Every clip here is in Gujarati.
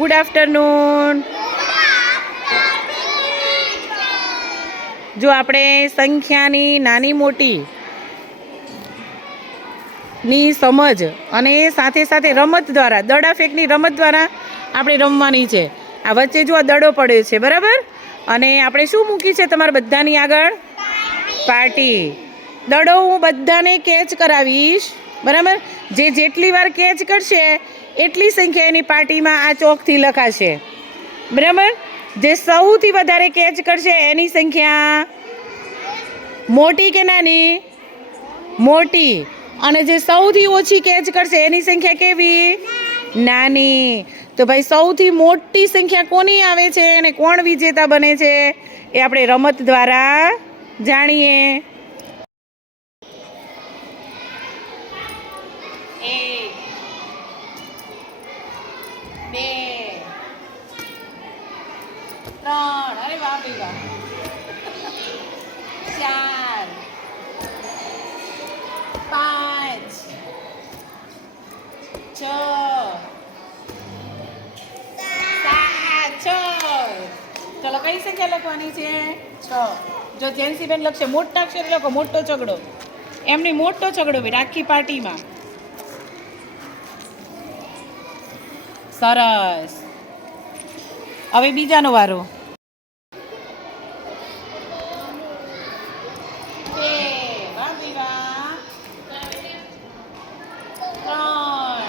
ગુડ આફ્ટરનૂન જો આપણે સંખ્યાની નાની મોટી ની સમજ અને સાથે સાથે રમત દ્વારા, દડા ફેંકની રમત દ્વારા આપણે રમવાની છે. આ વચ્ચે જો આ દડો પડ્યો છે, બરાબર? અને આપણે શું મૂકી છે તમારા બધાની આગળ? પાર્ટી. દડો હું બધાને કેચ કરાવીશ. બરાબર? જે જેટલી વાર કેચ કરશે, એટલી સંખ્યા એની પાર્ટીમાં આ ચોકથી લખાશે. બરાબર? જે સૌથી વધારે કેચ કરશે, એની સંખ્યા મોટી કે નાની? મોટી. અને જે સૌથી ઓછી કેચ કરશે, એની સંખ્યા કેવી? નાની. તો ભાઈ, સૌથી મોટી સંખ્યા કોની આવે છે અને કોણ વિજેતા બને છે, એ આપણે રમત દ્વારા જાણીએ. બે, ત્રણ, અરે ભાઈ વાહ. ચાર, પાંચ, છ, સાત, છ. ચલો, કઈ સંખ્યા લખવાની છે? છ. જો જેન્સીબેન લખશે, મોટા અક્ષર લખો, મોટો ચગડો એમની મોટો ચગડો ભાઈ આખી પાર્ટીમાં. સરસ હવે બીજાનો વારો બે વાહ ભાઈ વાહ ત્રણ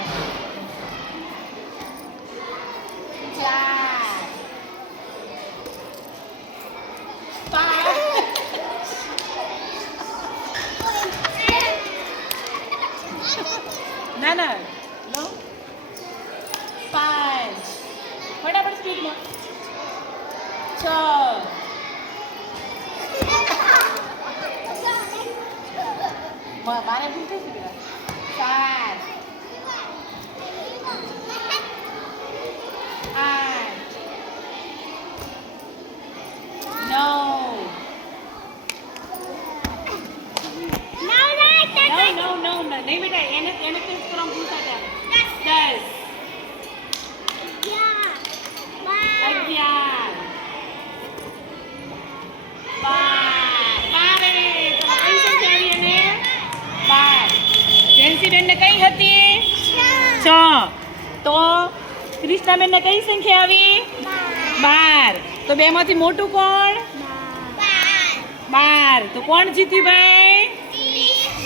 ચાર પાંચ ના ના નો પાંચ ફટાફટ સ્પીડમાં. છ. મારે ભૂલ થઈ. સાત. આઠ. નવ. નવ નવ નવ નહીં બેટા એને એને ટેસ્ટ કરવા ભૂલતા હતા. જેન્સીબેનને કઈ હતી? છ. તો ક્રિષ્નાબેનને કઈ સંખ્યા આવી? બાર. તો બેમાંથી મોટું કોણ? બાર. તો કોણ જીતી ભાઈ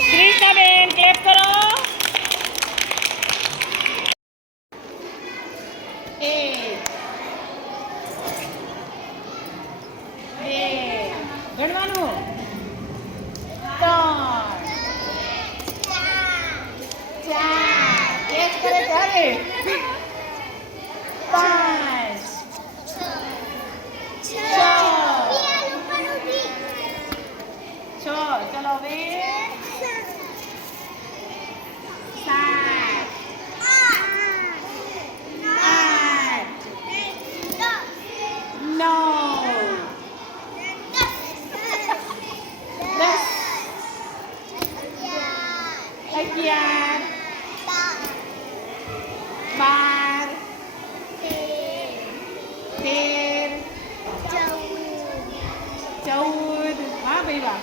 ક્રિષ્નાબેન ક્લેપ કરો એક બે ગણવાનું ત્રણ ચાર એક કરે ત્યારે પાંચ છ છ ચલો હવે સાત આઠ નવ દસ અગિયાર બાર તેર ચૌદ. હા, ભાઈ વાહ.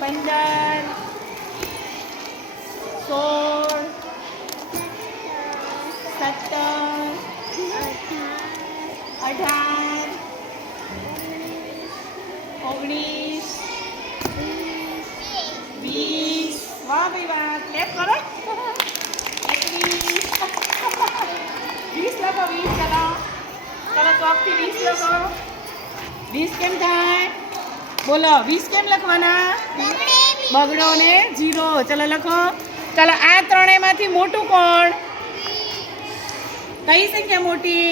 પંદર. સોળ. સત્તર. અઢાર. ઓગણીસ. વીસ. વાહ, ભાઈ વાહ. ક્લેપ કરો. એકવીસ. વીસ લખો, વીસ ચલો ચલો, ચોકથી વીસ લખો. વીસ કેમ થાય? બોલો, વીસ કેમ લખવાના? બગડો ને જીરો ચલો લખો. ચલો, આ ત્રણેયમાંથી મોટું કોણ? કઈ સંખ્યા મોટી?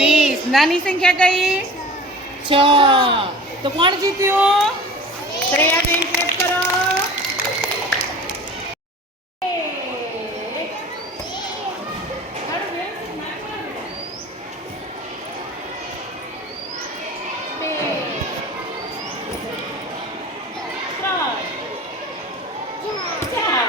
વીસ. નાની સંખ્યા કઈ? છ. તો કોણ જીત્યું શ્રેયા બેન ક્લેપ કરો બે ત્રણ ચાર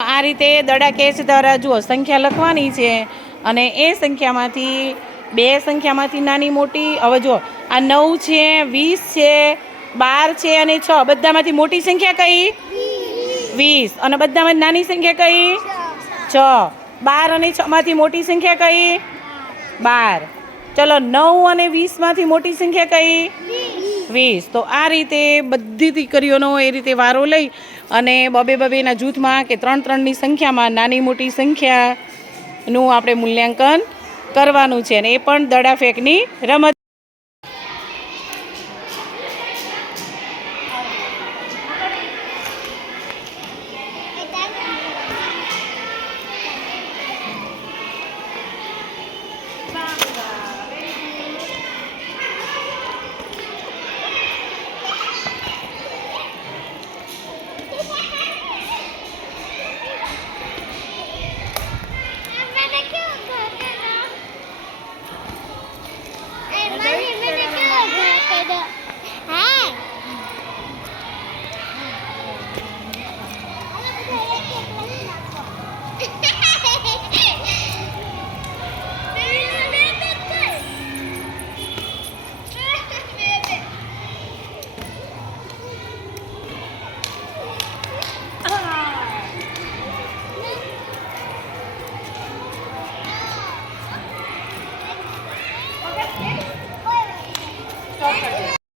છ રીતે દડા કેચ દ્વારા જુઓ, સંખ્યા લખવાની છે અને એ સંખ્યામાંથી, બે સંખ્યામાંથી નાની મોટી, હવે જુઓ, આ નવ છે, વીસ છે, બાર છે અને છ, બધામાંથી મોટી સંખ્યા કઈ? વીસ. અને બધામાં નાની સંખ્યા કઈ? છ. બાર અને છમાંથી મોટી સંખ્યા કઈ? બાર. ચલો, નવ અને વીસમાંથી મોટી સંખ્યા કઈ? વીસ. તો આ રીતે બધી દીકરીઓનો એ રીતે વારો લઈ અને બબે બબેના જૂથમાં કે ત્રણ ત્રણની સંખ્યામાં નાની મોટી સંખ્યાનું આપણે મૂલ્યાંકન કરવાનું છે. અને એ પણ દડા ફેંકની રમત